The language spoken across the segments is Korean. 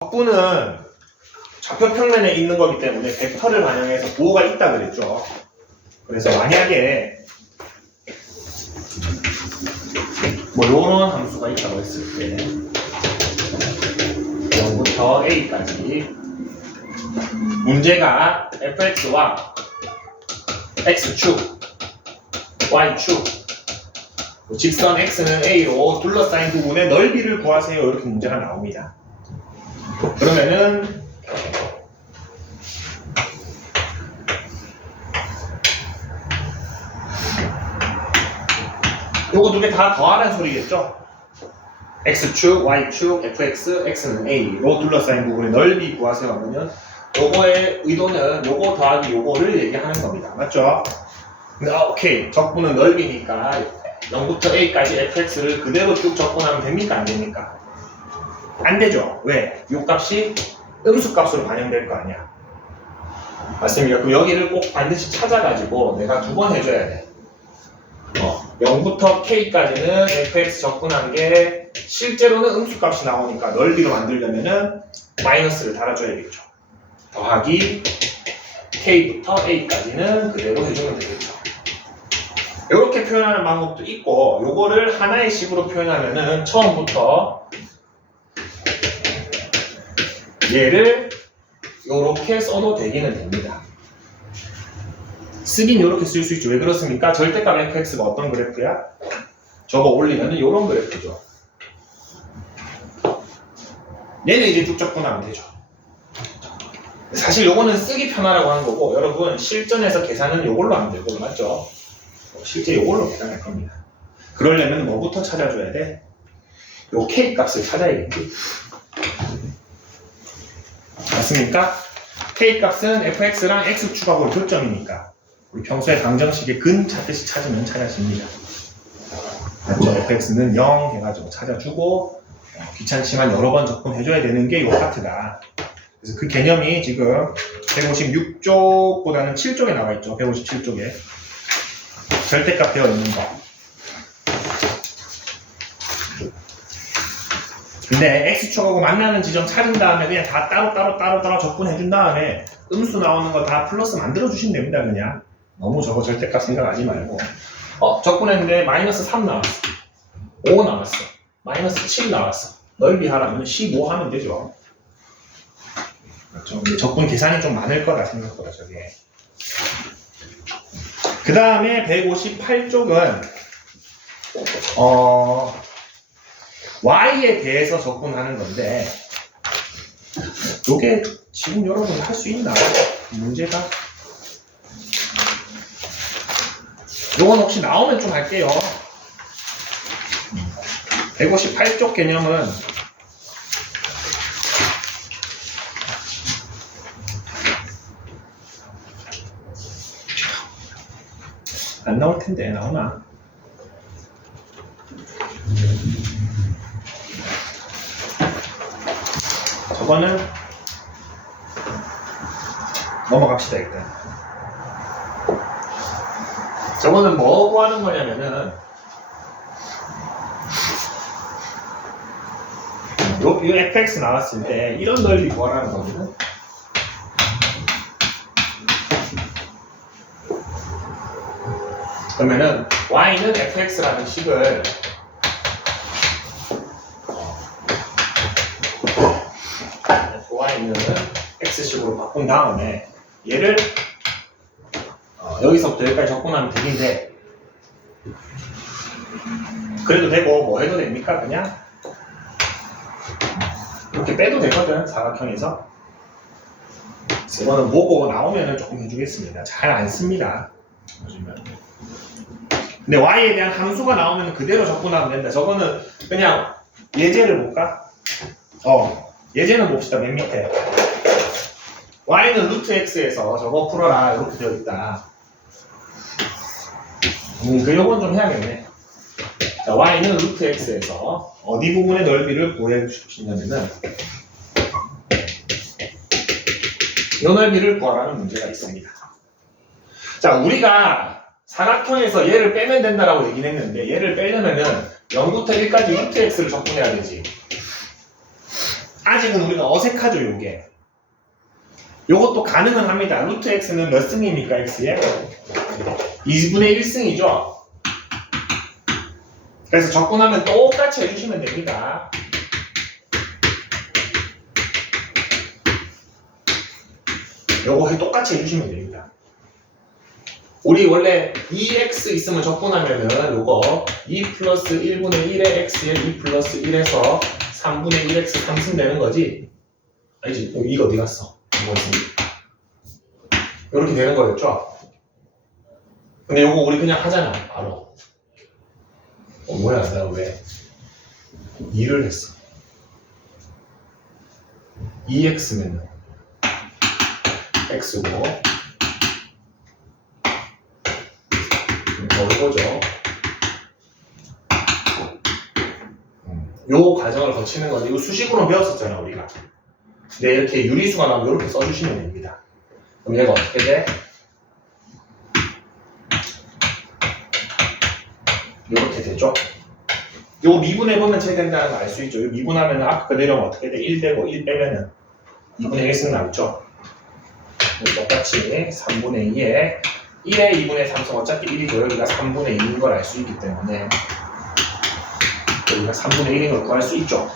적분은 좌표 평면에 있는 거기 때문에 벡터를 반영해서 부호가 있다 그랬죠. 그래서 만약에 뭐 요런 함수가 있다고 했을 때 0부터 a까지 문제가 fx와 x축, y축 직선 x는 a로 둘러싸인 부분의 넓이를 구하세요. 이렇게 문제가 나옵니다. 그러면은 요거 두 개 다 더하라는 소리겠죠? x축, y축, fx, x는 a로 둘러싸인 부분의 넓이 구하세요 하면 요거의 의도는 요거 더하기 요거를 얘기하는 겁니다. 맞죠? 근데 오케이, 적분은 넓이니까 0부터 a까지 fx를 그대로 쭉 적분하면 됩니까? 안 됩니까? 안 되죠. 왜? 요 값이 음수값으로 반영될 거 아니야. 맞습니까? 그럼 여기를 꼭 반드시 찾아가지고 내가 두 번 해줘야 돼. 0부터 k까지는 fx 적분한 게 실제로는 음수값이 나오니까 넓이로 만들려면은 마이너스를 달아줘야겠죠. 더하기 k부터 a까지는 그대로 해주면 되겠죠. 이렇게 표현하는 방법도 있고, 요거를 하나의 식으로 표현하면은 처음부터 얘를 요렇게 써도 되기는 됩니다. 쓰긴 요렇게 쓸 수 있죠. 왜 그렇습니까? 절대값 fx가 어떤 그래프야? 저거 올리면은 요런 그래프죠. 얘는 이제 쭉 적분하면 되죠. 사실 요거는 쓰기 편하라고 하는 거고, 여러분 실전에서 계산은 요걸로 하면 되고, 맞죠? 실제 요걸로 계산할 겁니다. 그러려면 뭐부터 찾아줘야 돼? 요 k 값을 찾아야겠지. 맞습니까? k 값은 fx랑 x축하고 교점이니까 우리 평소에 방정식의 근 찾듯이 찾으면 찾아집니다. 맞죠? fx는 0 해가지고 찾아주고, 귀찮지만 여러 번 적분해줘야 되는 게 요 파트다. 그래서 그 개념이 지금 156쪽보다는 7쪽에 나와 있죠. 157쪽에 절대값 되어 있는 거. 근데 x축하고 만나는 지점 찾은 다음에 그냥 다 따로 적분해 준 다음에 음수 나오는 거 다 플러스 만들어 주시면 됩니다. 그냥 너무 저거 절대값 생각하지 말고. 적분했는데 마이너스 3 나왔어, 5 나왔어, 마이너스 7 나왔어. 넓이 하라면 15 하면 되죠. 그렇죠. 근데 적분 계산이 좀 많을 거다, 생각보다 저게. 그 다음에 158쪽은 y에 대해서 적분하는 건데, 요게 지금 여러분 할 수 있나? 문제가? 요건 혹시 나오면 좀 할게요. 158쪽 개념은 안 나올 텐데, 나오나? 저거는 넘어갑시다. 일단 저거는 뭐 구하는 거냐면은 요 fx 나왔을 때 이런 넓이 구하라는 거거든. 그러면은 y는 fx라는 식을 y는 x식으로 바꾼 다음에 얘를 여기서부터 여기까지 적분하면 되는데, 그래도 되고 뭐 해도 됩니까? 그냥 이렇게 빼도 되거든, 사각형에서. 이거는 보고 나오면은 조금 해주겠습니다. 잘 안 씁니다. 근데 y에 대한 함수가 나오면 그대로 적분하면 된다. 저거는 그냥 예제를 볼까? 예제는 봅시다. 맨 밑에 y는 루트 x에서 저거 풀어라 이렇게 되어 있다. 요건 좀 해야겠네. 자, y는 루트 x에서 어디 부분의 넓이를 구해 주시냐면은 이 넓이를 구하라는 문제가 있습니다. 자, 우리가 사각형에서 얘를 빼면 된다라고 얘기는 했는데, 얘를 빼려면은 0부터 1까지 루트 x를 적분해야 되지. 아직은 우리가 어색하죠, 요게. 요것도 가능은 합니다. 루트 x는 몇 승입니까, x에? 2분의 1승이죠. 그래서 적분하면 똑같이 해주시면 됩니다. 요거 똑같이 해주시면 됩니다. 우리 원래 2x 있으면 적분하면은 요거 2 플러스 1분의 1의 x에 2 플러스 1에서 3분의 1x 3승 되는 거지? 아니지, 이거 어디 갔어? 이렇게 되는 거였죠? 근데 요거 우리 그냥 하잖아, 바로. 뭐야, 내가 왜 2를 했어? 2x면 x고 이거죠. 요 과정을 거치는 건데 이거 수식으로 배웠었잖아 우리가. 근데 이렇게 유리수가 나오면 이렇게 써주시면 됩니다. 그럼 얘가 어떻게 돼? 이렇게 되죠. 요 미분해보면 제일 된다는 걸 알 수 있죠. 요 미분하면 아까 그대로 어떻게 돼? 1 되고 1 빼면은 2분의 1승 남죠. 똑같이 3분의 2에 1에 2분의 3승 어차피 1이고 여기가 3분의 2인 걸 알 수 있기 때문에 여기가 3분의 1인 걸 구할 수 있죠.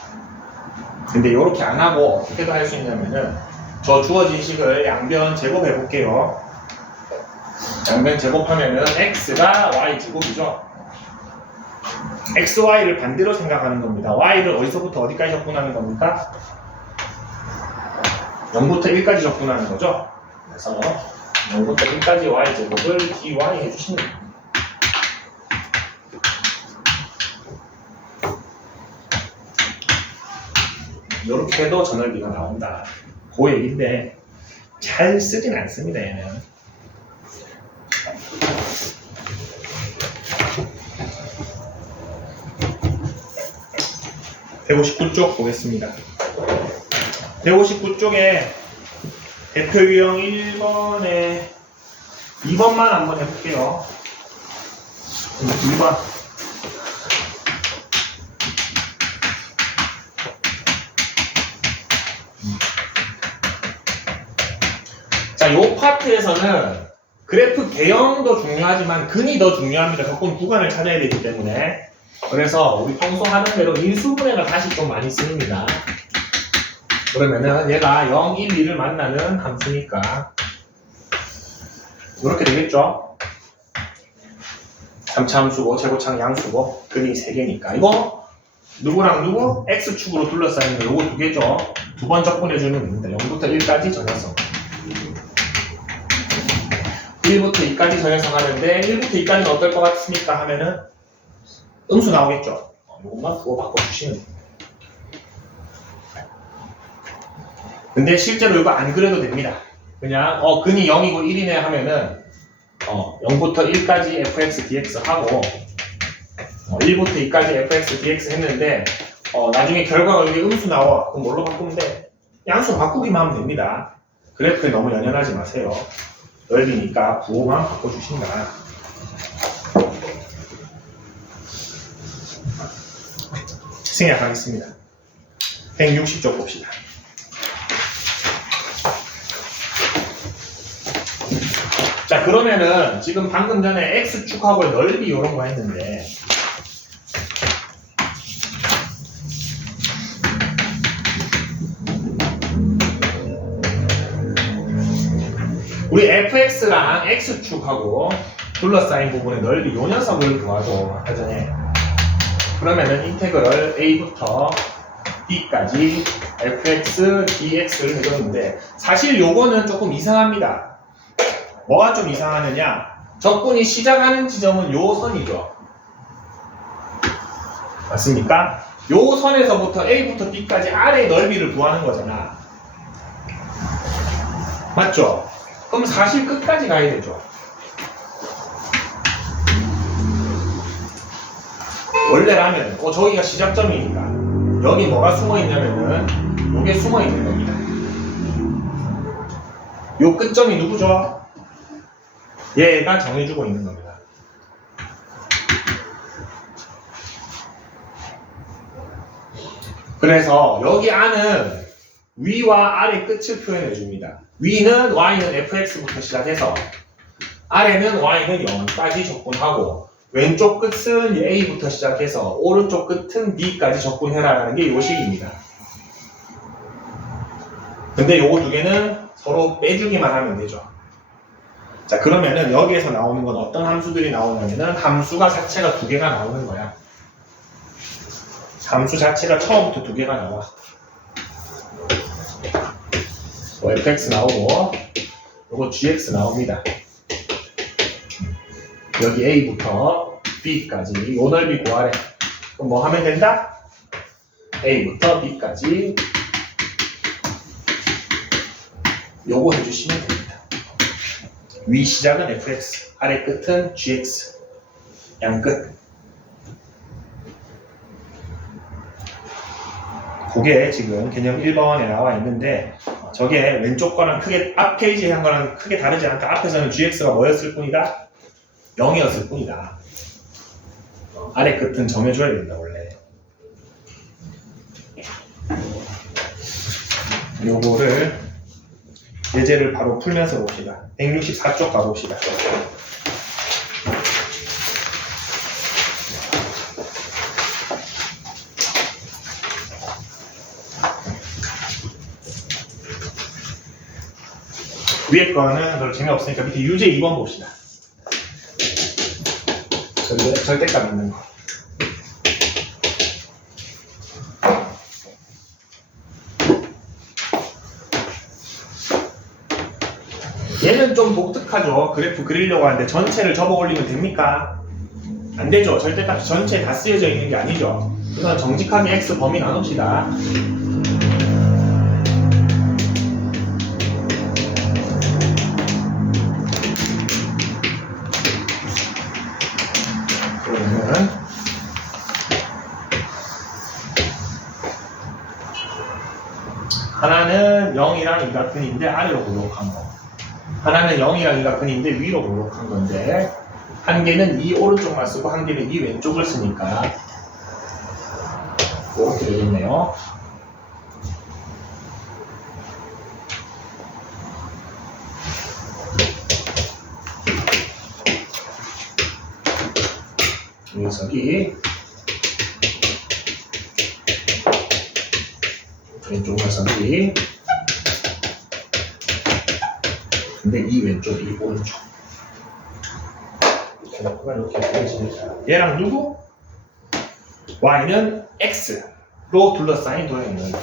근데 이렇게 안 하고 어떻게도 할 수 있냐면은 저 주어진 식을 양변 제곱해 볼게요. 양변 제곱하면은 x가 y 제곱이죠. x, y를 반대로 생각하는 겁니다. y를 어디서부터 어디까지 적분하는 겁니까? 0부터 1까지 적분하는 거죠. 그래서 0부터 1까지 y 제곱을 dy 해주시면 됩니다. 이렇게 해도 전월비가 나온다. 그 얘기인데 잘 쓰진 않습니다, 얘는. (159쪽) 보겠습니다. 159쪽에 대표 유형 1번에 2번만 한번 해볼게요. 2번. 자, 요 파트에서는 그래프 개형도 중요하지만 근이 더 중요합니다. 적분 구간을 찾아야 되기 때문에. 그래서 우리 평소 하는 대로 인수분해가 다시 좀 많이 쓰입니다. 그러면은 얘가 0, 1, 2를 만나는 함수니까 이렇게 되겠죠? 3차 함수고 제곱창 양수고 근이 3개니까 이거 누구랑 누구? x축으로 둘러싸이는 요거 2개죠. 두 번 적분해주면 됩니다. 0부터 1까지 전해성 1부터 2까지 전해성 하는데 1부터 2까지는 어떨 것 같습니까? 하면은 음수 나오겠죠? 이것만 그거 바꿔주시면 됩니다. 근데 실제로 이거 안 그래도 됩니다. 그냥 근이 0이고 1이네 하면은 0부터 1까지 fx dx 하고 1부터 2까지 fx dx 했는데 나중에 결과가 여기 음수 나와. 그럼 뭘로 바꾸면 돼? 양수 바꾸기만 하면 됩니다. 그래프에 너무 연연하지 마세요. 넓이니까 부호만 바꿔주신다. 생략하겠습니다. 160쪽 봅시다. 자, 그러면은 지금 방금 전에 x축하고의 넓이 이런 거 했는데 우리 fx랑 x축하고 둘러싸인 부분의 넓이 요 녀석을 구하죠. 아까 전에. 그러면은 인테그럴 a부터 b까지 fx dx를 해줬는데 사실 요거는 조금 이상합니다. 뭐가 좀 이상하느냐? 적분이 시작하는 지점은 요 선이죠. 맞습니까? 요 선에서부터 a부터 b까지 아래의 넓이를 구하는 거잖아. 맞죠? 그럼 사실 끝까지 가야 되죠. 원래라면 저기가 시작점이니까 여기 뭐가 숨어있냐면은 요게 숨어있는 겁니다. 요 끝점이 누구죠? 얘가 정해주고 있는 겁니다. 그래서 여기 안은 위와 아래 끝을 표현해 줍니다. 위는 y는 fx부터 시작해서 아래는 y는 0까지 적분하고 왼쪽 끝은 a부터 시작해서 오른쪽 끝은 b까지 적분해라라는 게 요 식입니다. 근데 요거 두 개는 서로 빼주기만 하면 되죠. 자, 그러면은 여기에서 나오는 건 어떤 함수들이 나오냐면은 함수가 자체가 두 개가 나오는 거야. 함수 자체가 처음부터 두 개가 나와. fx 나오고 요거 gx 나옵니다. 여기 a부터 b까지 요 넓이 구하래. 그럼 뭐 하면 된다? a부터 b까지 요거 해주시면 됩니다. 위 시작은 fx, 아래 끝은 gx, 양끝. 그게 지금 개념 1번에 나와 있는데 저게 왼쪽 거랑 크게 앞 페이지에 한 거랑 크게 다르지 않다. 앞에서는 gx가 뭐였을 뿐이다? 0이었을 뿐이다. 아래 끝은 정해줘야 된다 원래. 요거를 예제를 바로 풀면서 봅시다. 164쪽 가봅시다. 위에 거는 별로 재미없으니까 밑에 유제 2번 봅시다. 절대값 있는 거. 얘는 좀 독특하죠. 그래프 그리려고 하는데 전체를 접어 올리면 됩니까? 안 되죠. 절대값이 전체에 다 쓰여져 있는 게 아니죠. 우선 정직하게 x 범위 나눕시다. 그러면 하나는 0이랑 이각근인데 아래로 볼록한 거. 하나는 0이랑 이각근인데 위로 볼록한 건데 한 개는 이 오른쪽만 쓰고 한 개는 이 왼쪽을 쓰니까 이렇게 되겠네요. 이 녀석이 왼쪽 녀석이 근데 이 왼쪽, 이 오른쪽 이렇게 보여집니다. 얘랑 누구? y는 x로 둘러싸인 도형이에요.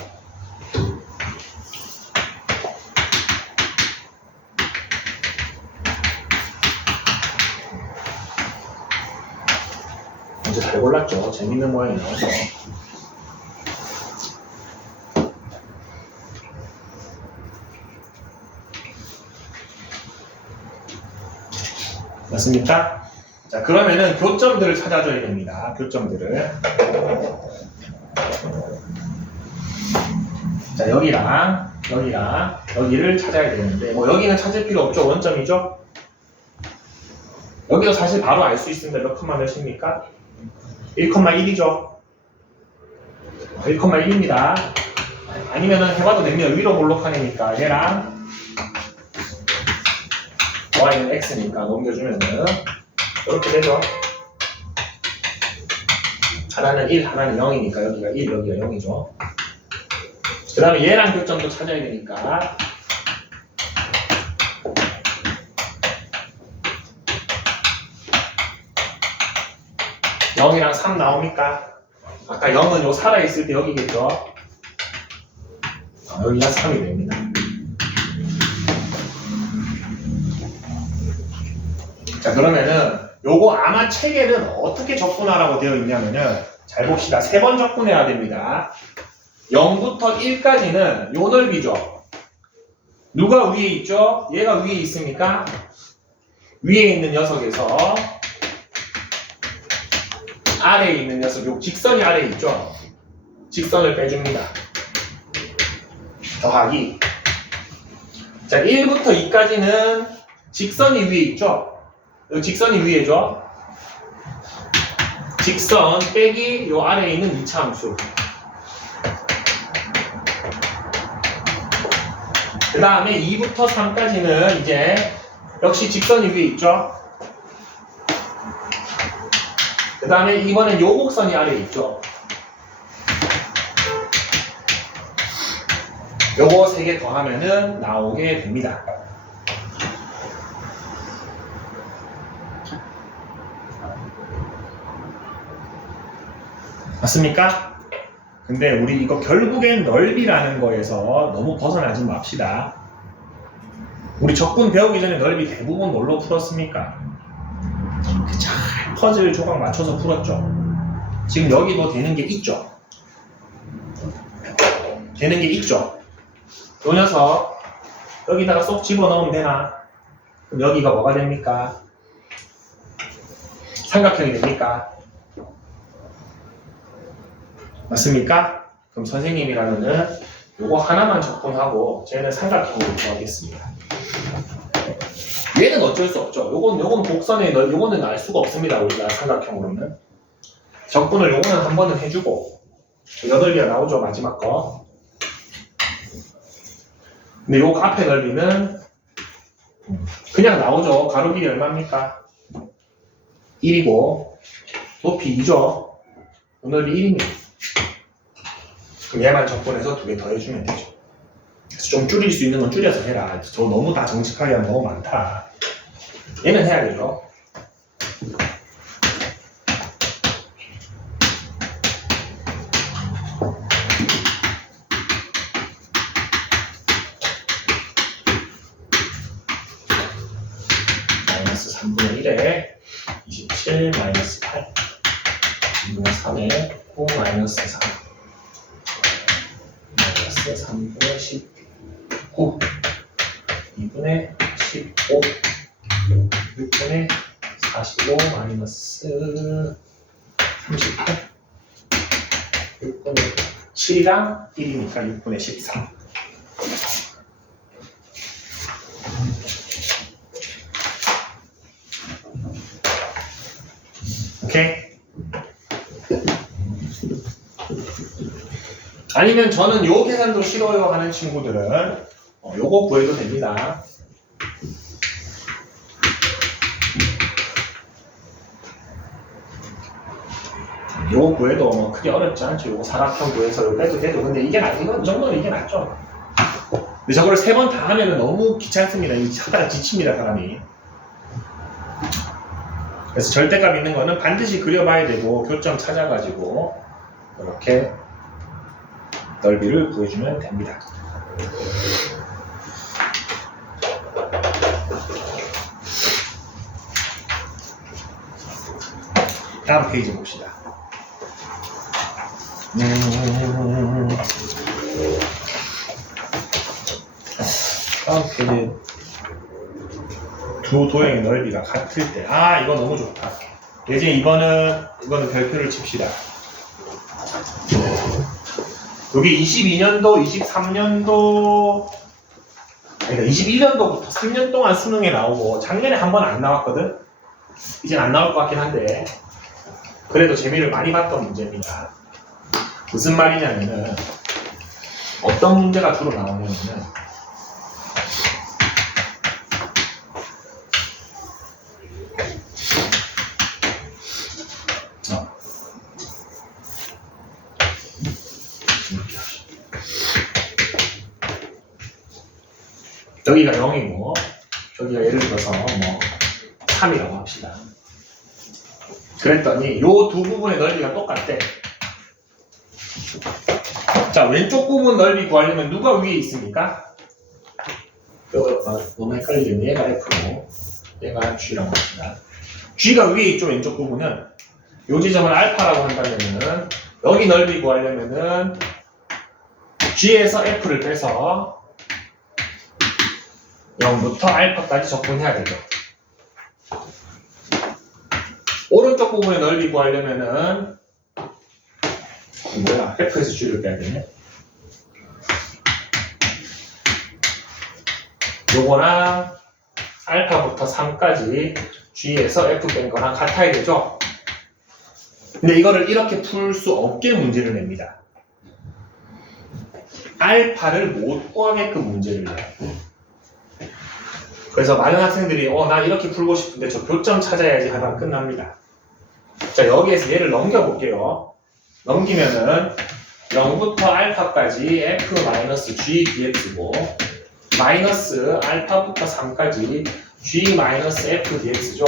이제 잘 골랐죠? 재밌는 모양이 나와서. 맞습니까? 자, 그러면은 교점들을 찾아줘야 됩니다. 교점들을. 자, 여기랑 여기를 찾아야 되는데 뭐 여기는 찾을 필요 없죠. 원점이죠. 여기도 사실 바로 알 수 있습니다. 몇 컴마 몇입니까? 1,1이죠. 1,1입니다. 아니면은 해봐도 됩니다. 위로 볼록한 애니까 얘랑 y는 x니까 넘겨주면은 이렇게 되죠. 하나는 1, 하나는 0이니까 여기가 1, 여기가 0이죠. 그 다음에 얘랑 교점도 찾아야 되니까 (0이랑) 3 나옵니까? 아까 0은 요 살아있을 때 여기겠죠? 여기가 3이 됩니다. 자, 그러면은 요거 아마 체계는 어떻게 적분하라고 되어 있냐면은 잘 봅시다. 3번 적분해야 됩니다. 0부터 1까지는 요 넓이죠. 누가 위에 있죠? 얘가 위에 있으니까 위에 있는 녀석에서 아래에 있는 녀석, 요 직선이 아래에 있죠? 직선을 빼줍니다. 더하기. 자, 1부터 2까지는 직선이 위에 있죠? 요 직선이 위에죠? 직선 빼기 요 아래에 있는 2차 함수. 그 다음에 2부터 3까지는 이제 역시 직선이 위에 있죠. 그 다음에 이번엔 요 곡선이 아래에 있죠. 요거 3개 더하면은 나오게 됩니다. 맞습니까? 근데 우리 이거 결국엔 넓이라는 거에서 너무 벗어나지 맙시다. 우리 적분 배우기 전에 넓이 대부분 뭘로 풀었습니까? 잘 퍼즐 조각 맞춰서 풀었죠. 지금 여기도 되는 게 있죠. 되는 게 있죠. 요 녀석 여기다가 쏙 집어넣으면 되나? 그럼 여기가 뭐가 됩니까? 삼각형이 됩니까? 맞습니까? 그럼 선생님이라면은 요거 하나만 적분하고 쟤는 삼각형으로 구하겠습니다. 얘는 어쩔 수 없죠. 요건 곡선의 요거는 알 수가 없습니다. 우리가 삼각형으로는. 적분을 요거는 한 번은 해주고 8개가 나오죠. 마지막 거. 근데 요 앞에 넓이는 그냥 나오죠. 가로 길이 얼마입니까? 1이고 높이 2죠. 요 넓이 1입니다. 그럼 얘만 적분해서 2개 더 해주면 되죠. 그래서 좀 줄일 수 있는 건 줄여서 해라. 저 너무 다 정직하게 하면 너무 많다. 얘는 해야 되죠. 마이너스 3분의 1에 27 마이너스 8 2분의 3에 9 마이너스 3 마이너스 3분의 19 2분의 15 6분의 45 마이너스 38 6분의 7이랑 1이니까 6분의 13 오케이? 아니면 저는 요 계산도 싫어요 하는 친구들은 요거 구해도 됩니다. 요거 구해도 뭐 크게 어렵지 않죠. 요거 사각형 구해서 요거 빼도 돼도. 근데 이게 이건 이 정도는 이게 낫죠. 근데 저걸 3번 다 하면은 너무 귀찮습니다. 하다가 지칩니다, 사람이. 그래서 절대값 있는 거는 반드시 그려봐야 되고 교점 찾아가지고 이렇게 넓이를 구해주면 됩니다. 다음 페이지 봅시다. 다음 페이지 두 도형의 넓이가 같을 때, 이거 너무 좋다. 이제 이거는 별표를 칩시다. 여기 22년도, 23년도, 그러니까 21년도부터 3년 동안 수능에 나오고 작년에 한 번 안 나왔거든. 이젠 안 나올 것 같긴 한데 그래도 재미를 많이 봤던 문제입니다. 무슨 말이냐면은 어떤 문제가 주로 나오냐면은 여기가 0이고 여기가 예를 들어서 뭐 3이라고 합시다. 그랬더니 요 두 부분의 넓이가 똑같대. 자, 왼쪽 부분 넓이 구하려면 누가 위에 있습니까? 너무 헷갈리겠네. 얘가 F고 얘가 G라고 합시다. G가 위에 있죠. 왼쪽 부분은. 요 지점을 알파라고 한다면은 여기 넓이 구하려면은 G에서 F를 빼서 0부터 알파까지 적분해야 되죠. 오른쪽 부분의 넓이 구하려면은 F에서 G를 빼야 되네. 요거랑 알파부터 3까지 G에서 F 뺀 거랑 같아야 되죠. 근데 이거를 이렇게 풀 수 없게 문제를 냅니다. 알파를 못 구하게끔 문제를 내요. 그래서 많은 학생들이 나 이렇게 풀고 싶은데 저 교점 찾아야지 하다가 끝납니다. 자, 여기에서 얘를 넘겨볼게요. 넘기면은 0부터 알파까지 f-g dx고 마이너스 알파부터 3까지 g-f dx죠.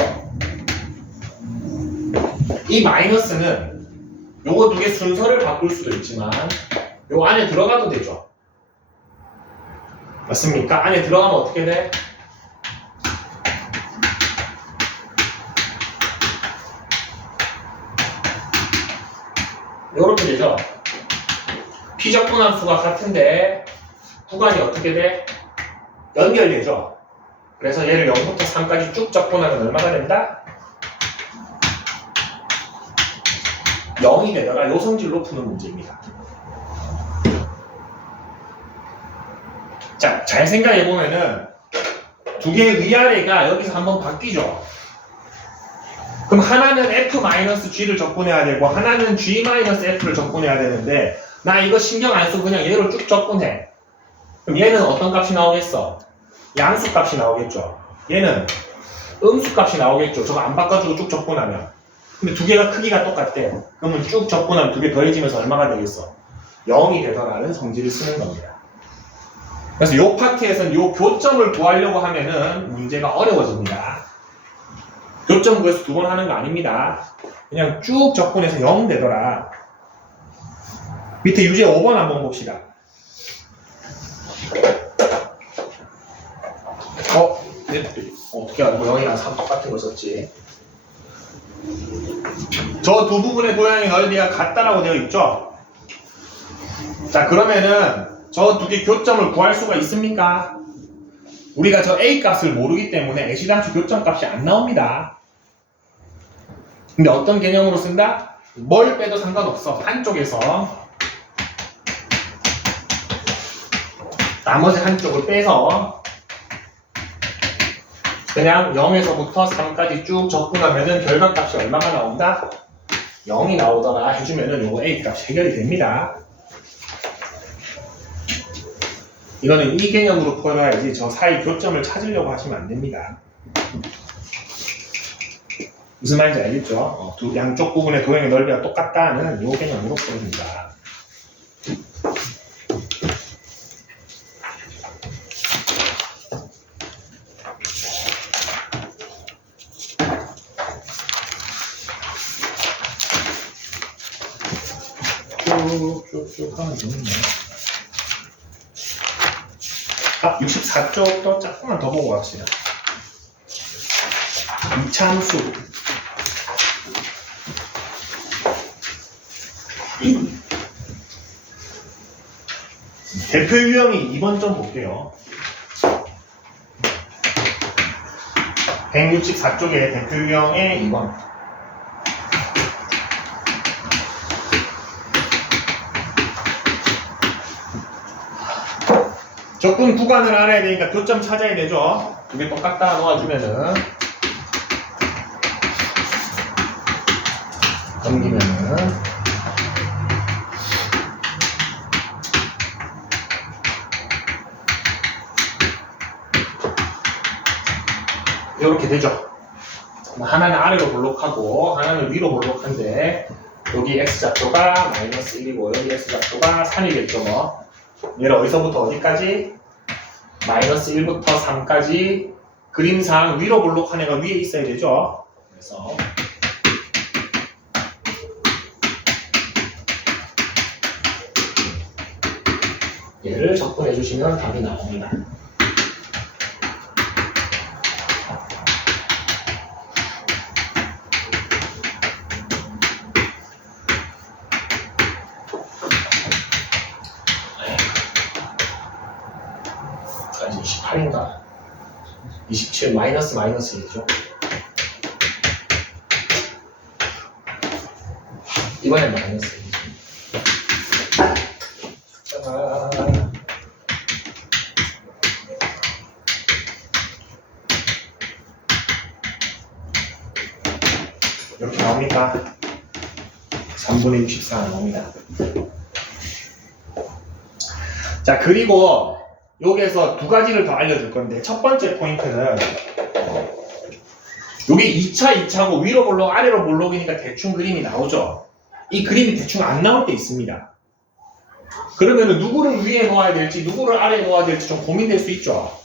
이 마이너스는 요거 두 개 순서를 바꿀 수도 있지만 요 안에 들어가도 되죠. 맞습니까? 안에 들어가면 어떻게 돼? 요렇게 되죠. 피적분함수가 같은데 구간이 어떻게 돼? 연결되죠. 그래서 얘를 0부터 3까지 쭉 적분하면 얼마가 된다? 0이 되다가 요 성질로 푸는 문제입니다. 자, 잘 생각해보면은 두 개의 위아래가 여기서 한번 바뀌죠. 그럼 하나는 f-g를 적분해야 되고 하나는 g-f를 적분해야 되는데 나 이거 신경 안 쓰고 그냥 얘로 쭉 적분해. 그럼 얘는 어떤 값이 나오겠어? 양수 값이 나오겠죠. 얘는 음수 값이 나오겠죠. 저거 안 바꿔주고 쭉 적분하면. 근데 두 개가 크기가 똑같대. 그러면 쭉 적분하면 두 개 더해지면서 얼마가 되겠어? 0이 되더라는 성질을 쓰는 겁니다. 그래서 이 파트에서는 이 교점을 구하려고 하면은 문제가 어려워집니다. 교점 구해서 두 번 하는 거 아닙니다. 그냥 쭉 적분해서 0 되더라. 밑에 유제 5번 한번 봅시다. 어떻게 알고 0이랑 3 똑같은 걸 썼지? 저 두 부분의 도형의 넓이가 같다라고 되어 있죠? 자, 그러면은 저 두 개 교점을 구할 수가 있습니까? 우리가 저 A 값을 모르기 때문에 애시당초 교점 값이 안 나옵니다. 근데 어떤 개념으로 쓴다? 뭘 빼도 상관없어. 한쪽에서 나머지 한쪽을 빼서 그냥 0에서부터 3까지 쭉 적분하면은 결과값이 얼마가 나온다? 0이 나오더라 해주면은 요거 A 값이 해결이 됩니다. 이거는 이 개념으로 풀어야지 저 사이 교점을 찾으려고 하시면 안 됩니다. 무슨 말인지 알겠죠? 양쪽 부분의 도형의 넓이가 똑같다는 이 개념으로 풀어줍니다. 쭉쭉쭉 하면 되겠네. 64쪽도 조금만 더 보고 갑시다. 이차함수. 대표 유형이 2번 좀 볼게요. 164쪽에 대표 유형의 2번. 적분 구간을 알아야 되니까 교점 찾아야 되죠. 두 개 똑같다 놓아주면은 넘기면은 이렇게 되죠. 하나는 아래로 볼록하고 하나는 위로 볼록한데 여기 x좌표가 마이너스 1이고 여기 x좌표가 3이겠죠. 뭐. 얘를 어디서부터 어디까지? 마이너스 1부터 3까지 그림상 위로 볼록한 애가 위에 있어야 되죠. 그래서 얘를 적분해 주시면 답이 나옵니다. 까지 28인가? 27 마이너스 1이죠. 이번엔 마이너스 1이죠. 이렇게 나옵니까? 3분의 64 나옵니다. 자, 그리고 여기에서 두 가지를 더 알려줄 건데 첫 번째 포인트는 여기 2차, 2차고 위로 볼록, 아래로 볼록이니까 대충 그림이 나오죠. 이 그림이 대충 안 나올 때 있습니다. 그러면 누구를 위에 놓아야 될지 누구를 아래에 놓아야 될지 좀 고민될 수 있죠.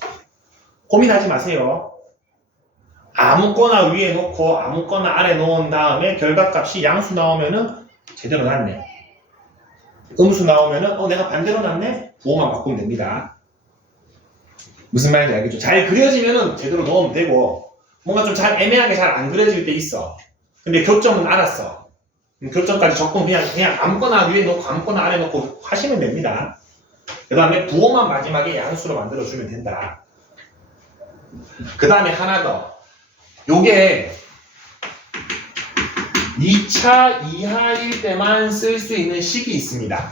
고민하지 마세요. 아무거나 위에 놓고 아무거나 아래 놓은 다음에 결과값이 양수 나오면은 제대로 났네. 음수 나오면은 내가 반대로 났네? 부호만 바꾸면 됩니다. 무슨 말인지 알겠죠? 잘 그려지면은 제대로 넣으면 되고 뭔가 좀 잘 애매하게 잘 안 그려질 때 있어. 근데 교점은 알았어. 교점까지 적분 그냥 아무거나 위에 놓고 아무거나 아래 놓고 하시면 됩니다. 그 다음에 부호만 마지막에 양수로 만들어주면 된다. 그 다음에 하나 더. 요게 2차 이하일 때만 쓸 수 있는 식이 있습니다.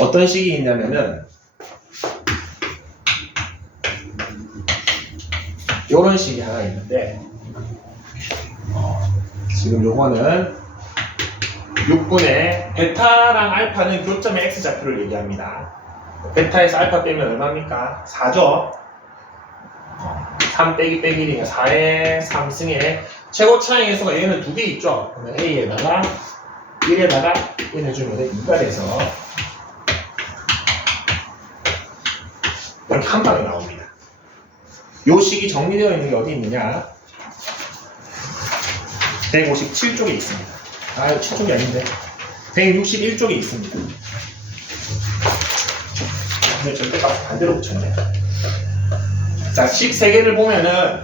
어떤 식이 있냐면은 요런 식이 하나 있는데 지금 요거는 6분의 베타랑 알파는 교점의 x좌표를 얘기합니다. 베타에서 알파 빼면 얼마입니까? 4죠? 3 빼기 빼기 1이니까 4의 3승에 최고 차항 해수가 얘는 두 개 있죠? 그러면 A에다가 1에다가 1 해주면 2가 돼서 이렇게 한 방에 나옵니다. 요 식이 정리되어 있는 게 어디 있느냐? 157쪽에 있습니다. 7쪽이 아닌데 161쪽에 있습니다. 근데 절대 반대로 붙였네. 자, 식 3개를 보면은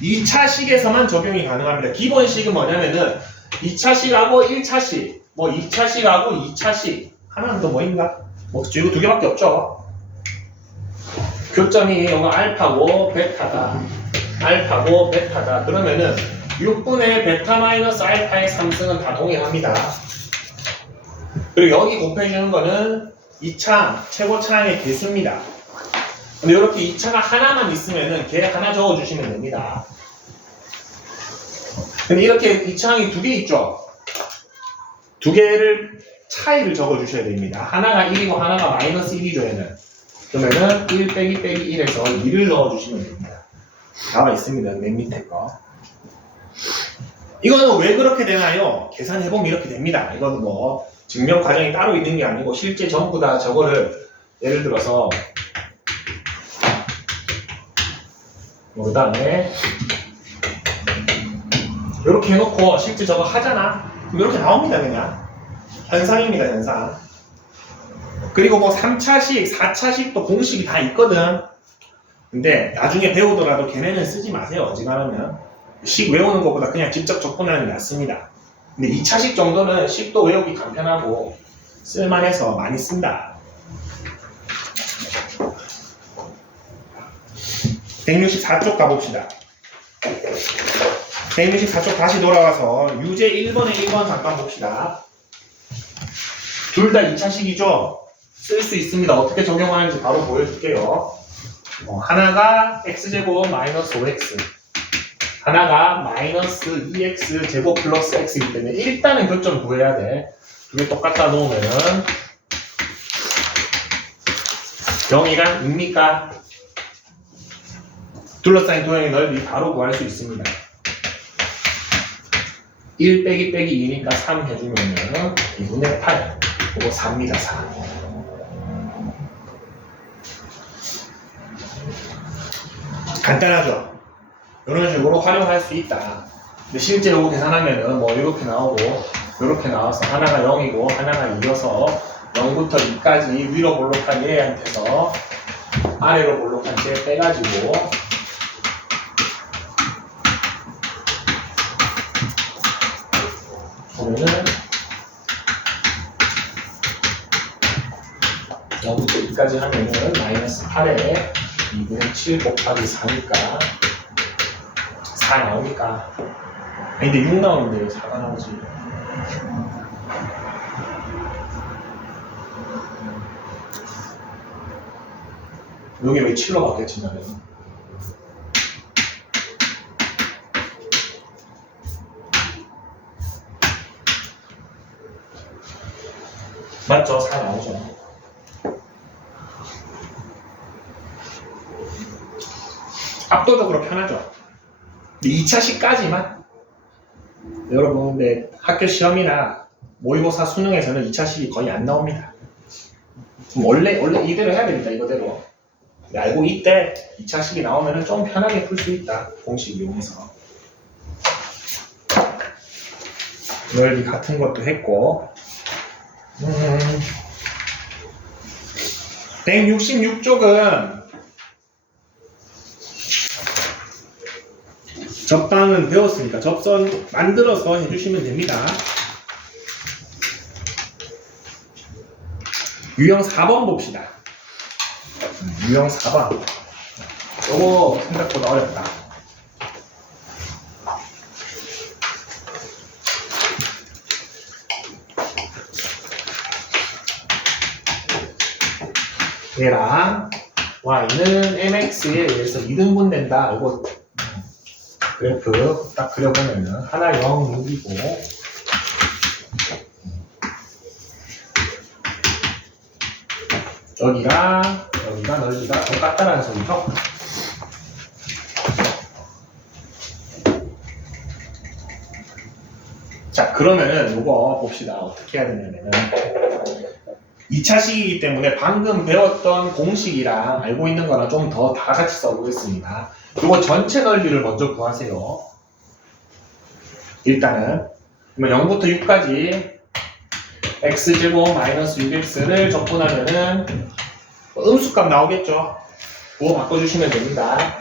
2차 식에서만 적용이 가능합니다. 기본 식은 뭐냐면은 2차 식하고 1차 식, 뭐 2차 식하고 2차 식 하나는 더 뭐인가? 뭐 이거 두 개밖에 없죠. 교점이 이거 알파고 베타다. 알파고 베타다. 그러면은 6분의 베타 마이너스 알파의 3승은 다 동일합니다. 그리고 여기 곱해주는 거는 2차 최고 차항의 개수입니다. 근데 이렇게 2차가 하나만 있으면은 걔 하나 적어주시면 됩니다. 근데 이렇게 2차항이 두 개 있죠? 두 개를 차이를 적어주셔야 됩니다. 하나가 1이고 하나가 마이너스 1이죠, 얘는. 그러면은 1 빼기 빼기 1에서 2를 넣어주시면 됩니다. 나와 있습니다, 맨 밑에 거. 이거는 왜 그렇게 되나요? 계산해보면 이렇게 됩니다. 이거는 뭐 증명 과정이 따로 있는 게 아니고 실제 전부 다 저거를 예를 들어서 그 다음에 이렇게 해놓고 실제 저거 하잖아? 그럼 이렇게 나옵니다. 그냥 현상입니다. 현상. 그리고 뭐 3차식, 4차식도 공식이 다 있거든. 근데 나중에 배우더라도 걔네는 쓰지 마세요. 어지간하면 식 외우는 것보다 그냥 직접 접근하는 게 낫습니다. 근데 2차식 정도는 식도 외우기 간편하고 쓸만해서 많이 쓴다. 164쪽 가봅시다. 164쪽 다시 돌아와서 유제 1번에 1번 잠깐 봅시다. 둘 다 2차식이죠? 쓸 수 있습니다. 어떻게 적용하는지 바로 보여줄게요. 하나가 x제곱 마이너스 5x 하나가 마이너스 2x 제곱 플러스 x이기 때문에 일단은 교점 구해야 돼. 두 개 똑같다 놓으면은 0이가 6입니까? 둘러싸인 도형의 넓이 바로 구할 수 있습니다. 1 빼기 빼기 2니까 3 해주면은 2분의 8 그거 4입니다. 4. 간단하죠? 이런 식으로 활용할 수 있다. 근데 실제로 계산하면은 뭐 이렇게 나오고 이렇게 나와서 하나가 0이고 하나가 2여서 0부터 2까지 위로 볼록한 얘한테서 아래로 볼록한 쟤 빼가지고 보면은 0부터 2까지 하면은 마이너스 8에 2분의 7 곱하기 4니까 4 나오니까 아니 근데 6 나오는데 4가 나오지. 여기 왜 7로 바뀌었지 나는? 맞죠? 4 나오죠. 압도적으로 편하죠. 2차식까지만. 여러분, 근데 학교 시험이나 모의고사 수능에서는 2차식이 거의 안 나옵니다. 원래 이대로 해야 됩니다. 이거대로. 알고 이때 2차식이 나오면 좀 편하게 풀 수 있다. 공식 이용해서. 넓이 같은 것도 했고. 166쪽은 접방은 배웠으니까 접선 만들어서 해주시면 됩니다. 유형 4번 봅시다. 유형 4번. 요거 생각보다 어렵다. 얘랑 y는 mx에 의해서 2등분 된다. 이거 그래프 딱 그려보면은 하나 0, 6이고 여기가 넓이가 똑같다라는 소리죠. 자, 그러면은 이거 봅시다. 어떻게 해야 되냐면은 2차식이기 때문에 방금 배웠던 공식이랑 알고 있는 거랑 좀 더 다 같이 써보겠습니다. 이거 전체 넓이를 먼저 구하세요. 일단은 0부터 6까지 x제곱 마이너스 6x를 적분하면은 음수값 나오겠죠. 그거 바꿔주시면 됩니다.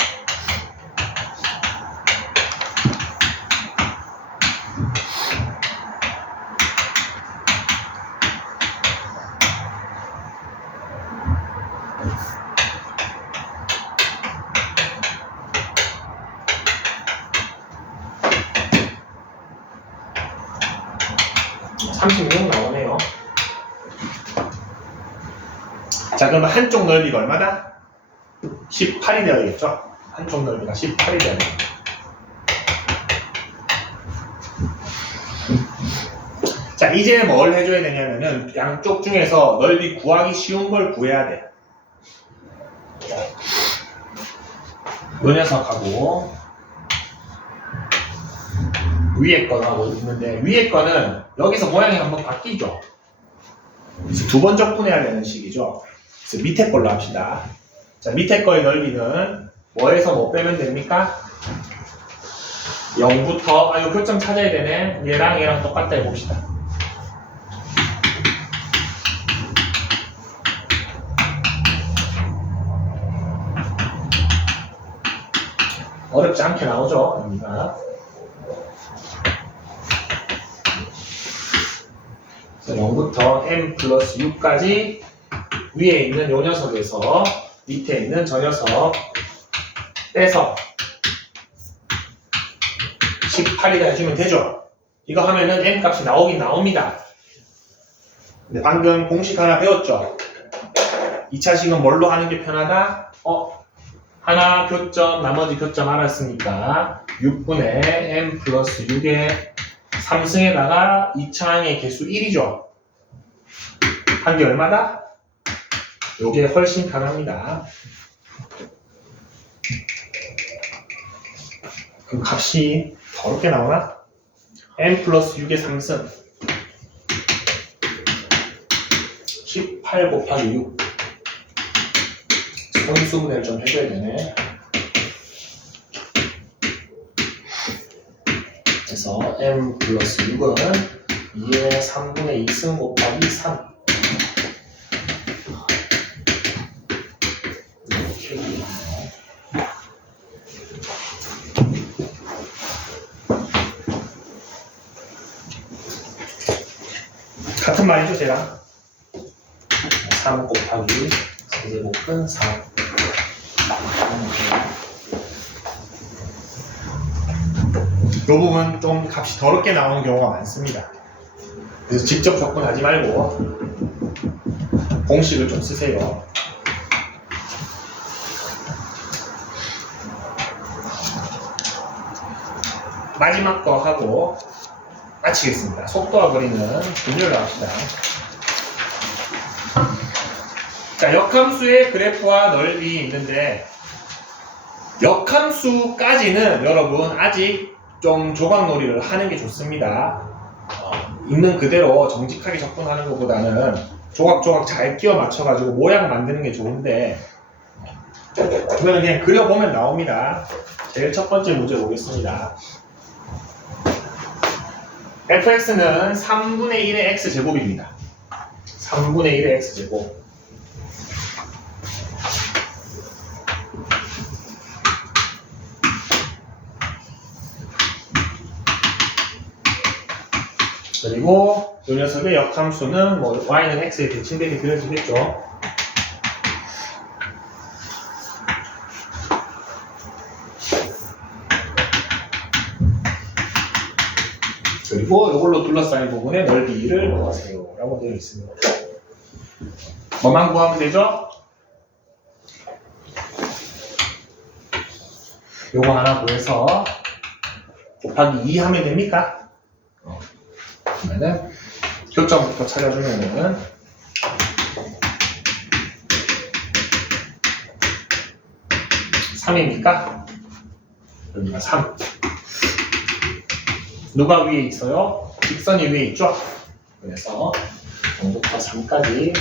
나오네요. 자, 그러면 한쪽 넓이가 얼마다? 18이 되어야겠죠? 한쪽 넓이가 18이 되어야겠죠. 자, 이제 뭘 해줘야 되냐면은 양쪽 중에서 넓이 구하기 쉬운 걸 구해야 돼. 요 녀석하고 위에 거하고 있는데 위에 거는 여기서 모양이 한번 바뀌죠. 그래서 두 번 적분해야 되는 식이죠. 그래서 밑에 걸로 합시다. 자, 밑에 거의 넓이는 뭐에서 뭐 빼면 됩니까? 0부터 이거 교점 찾아야 되네. 얘랑 똑같다 해봅시다. 어렵지 않게 나오죠, 여기가. 0부터 m 플러스 6까지 위에 있는 요 녀석에서 밑에 있는 저 녀석 빼서 18이다 해주면 되죠. 이거 하면은 m 값이 나오긴 나옵니다. 근데 방금 공식 하나 배웠죠. 2차식은 뭘로 하는 게 편하다? 하나 교점, 나머지 교점 알았으니까 6분의 m 플러스 6의 3승에다가 2차항의 개수 1이죠. 한 게 얼마다? 요게 훨씬 편합니다. 그 값이 더럽게 나오나? m 플러스 6의 3승 18 곱하기 6 선수분해를 좀 해줘야 되네. 그래서 m 플러스 6은 2의 3분의 2승 곱하기 3 이렇게 같은 말이죠, 쟤랑 3 곱하기 세제곱은 4 이 부분 좀 값이 더럽게 나오는 경우가 많습니다. 그래서 직접 접근하지 말고 공식을 좀 쓰세요. 마지막 거 하고 마치겠습니다. 속도와 거리는 분열을 합시다. 자, 역함수의 그래프와 넓이 있는데 역함수까지는 여러분 아직 좀 조각놀이를 하는 게 좋습니다. 있는 그대로 정직하게 접근하는 것보다는 조각조각 잘 끼워 맞춰가지고 모양 만드는 게 좋은데, 그러면 그냥 그려보면 나옵니다. 제일 첫 번째 문제 보겠습니다. fx는 3분의 1의 x제곱입니다. 3분의 1의 x제곱. 그리고 이 녀석의 역함수는 뭐 y는 x에 대칭되게 그려지겠죠. 그리고 이걸로 둘러싸인 부분의 넓이를 구하세요 라고 되어 있습니다. 뭐만 구하면 되죠? 요거 하나 구해서 곱하기 2 하면 됩니까? 그러면은 교점부터 찾아주면은 3입니까? 여기가 3. 누가 위에 있어요? 직선이 위에 있죠? 그래서 0부터 3까지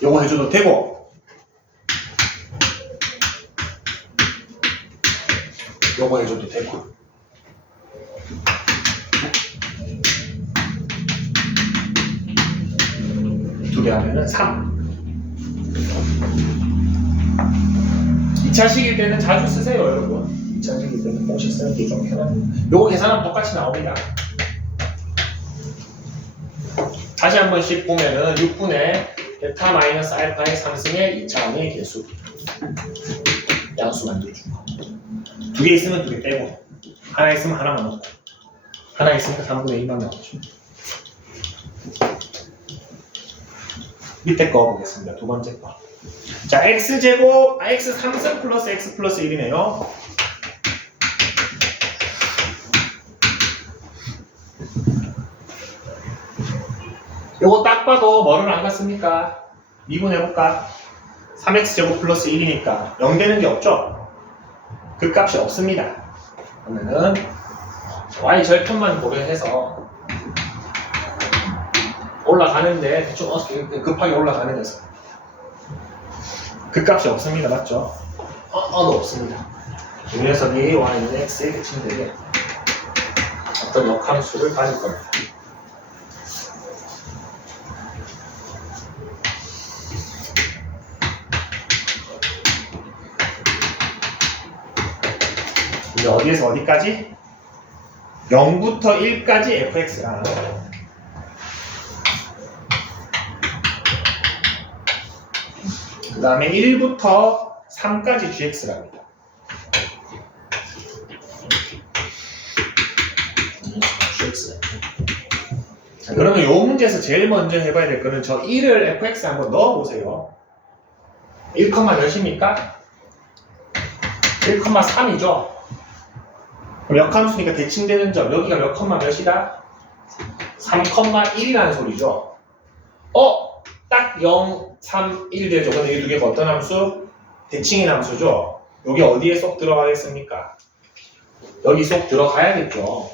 요거 해줘도 되고, 요거 해줘도 되고, 두 개 하면은 3. 2차식일 때는 자주 쓰세요, 여러분. 2차식일 때는 공식 쓰는 게 좀 편합니다. 요거 계산하면 똑같이 나옵니다. 다시 한 번씩 보면은 6분의 베타 마이너스 알파의 상승의 2차원의 개수. 양수 만들어준 거. 두 개 있으면 두 개 빼고, 하나 있으면 하나만 넣고, 하나 있으니까 3분의 1만 넣어줘. 밑에 거 보겠습니다. 두 번째 거. 자, x제곱, x 3승 플러스 x 플러스 1이네요. 요거 딱 봐도 뭐를 안 갔습니까? 미분해볼까? 3x제곱 플러스 1이니까 0 되는 게 없죠? 그 값이 없습니다. 그러면은 y 절편만 고려해서 올라가는데 대충 급하게 올라가는 녀석. 그 값이 없습니다. 맞죠? 어도 없습니다. 이 녀석이 y는 x에 대칭되게 어떤 역함수를 가질 겁니다. 이제 어디에서 어디까지? 0부터 1까지 fx랑 그 다음에 1부터 3까지 gx랍니다. 자, 그러면 이 문제에서 제일 먼저 해봐야 될 거는 저 1을 fx 한번 넣어보세요. 1, 몇입니까? 1,3이죠? 그럼 역함수니까 대칭되는 점, 여기가 몇이다? 3,1이라는 소리죠. 딱 0, 3, 1 되죠. 근데 이 두 개가 어떤 함수? 대칭인 함수죠. 여기 어디에 쏙 들어가겠습니까? 여기 쏙 들어가야겠죠.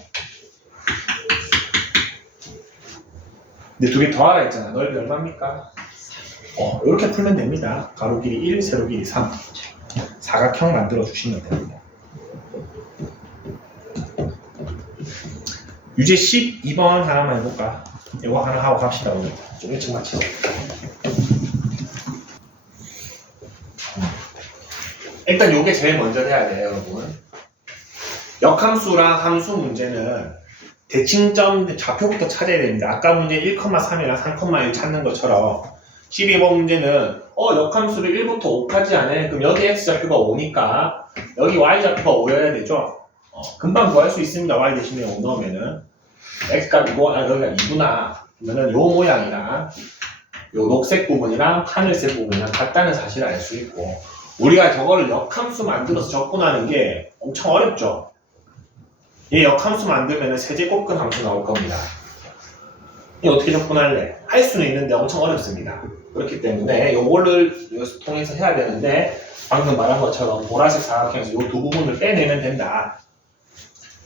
근데 두 개 더하라 했잖아. 넓이 얼마입니까? 이렇게 풀면 됩니다. 가로 길이 1, 세로 길이 3. 사각형 만들어 주시면 됩니다. 유제 12번 하나만 해볼까? 이거 하나 하고 갑시다. 오늘 좀 일찍 마치자. 일단 요게 제일 먼저 해야 돼요, 여러분. 역함수랑 함수 문제는 대칭점 좌표부터 찾아야 됩니다. 아까 문제 1,3이랑 3,1 찾는 것처럼 12번 문제는 역함수를 1부터 5까지 하네. 그럼 여기 x좌표가 5니까 여기 y좌표가 5여야 되죠? 금방 구할 수 있습니다. y 대신에 5 넣으면은 x값이고 여기가 2구나. 그러면은 요 모양이랑 요 녹색 부분이랑 하늘색 부분이랑 같다는 사실을 알 수 있고, 우리가 저거를 역함수 만들어서 접근하는 게 엄청 어렵죠? 이 역함수 만들면은 세제곱근 함수 나올 겁니다. 이 어떻게 접근할래? 할 수는 있는데 엄청 어렵습니다. 그렇기 때문에 요거를 여기서 통해서 해야 되는데 방금 말한 것처럼 보라색 사각형에서 요 두 부분을 빼내면 된다.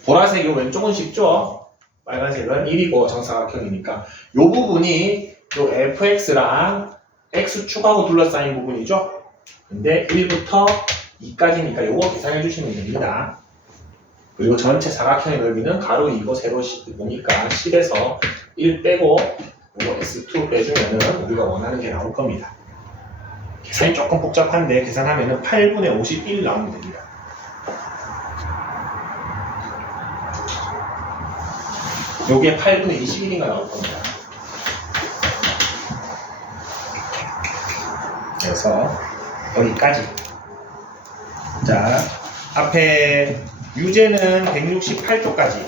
보라색 요 왼쪽은 쉽죠? 빨간색은 1이고 정사각형이니까 요 부분이 요 fx랑 x축하고 둘러싸인 부분이죠? 근데 1부터 2까지니까 요거 계산해 주시면 됩니다. 그리고 전체 사각형의 넓이는 가로 2고 세로 10이니까 10에서 1 빼고 요거 x2 빼주면은 우리가 원하는 게 나올 겁니다. 계산이 조금 복잡한데 계산하면은 8분의 51 나오면 됩니다. 요게 8분의 21인가 나올 겁니다. 그래서 여기까지. 자, 앞에 유제는 168쪽까지.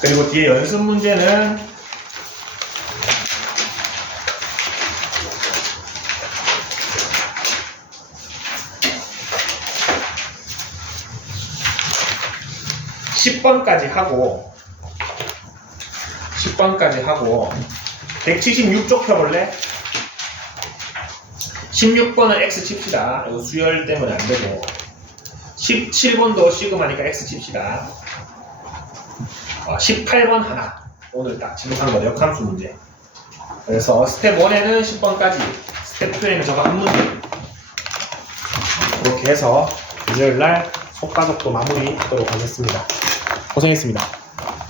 그리고 뒤에 연습 문제는 10번까지 하고 176쪽 펴볼래? 16번은 x 칩시다. 이거 수열 때문에 안 되고 17번도 시그마니까 x 칩시다. 18번 하나. 오늘 딱 지금 거 역함수 문제. 그래서 스텝 1에는 10번까지, 스텝 2에는 저거 한 문제. 그렇게 해서 일요일날 속가속도 마무리하도록 하겠습니다. 고생했습니다.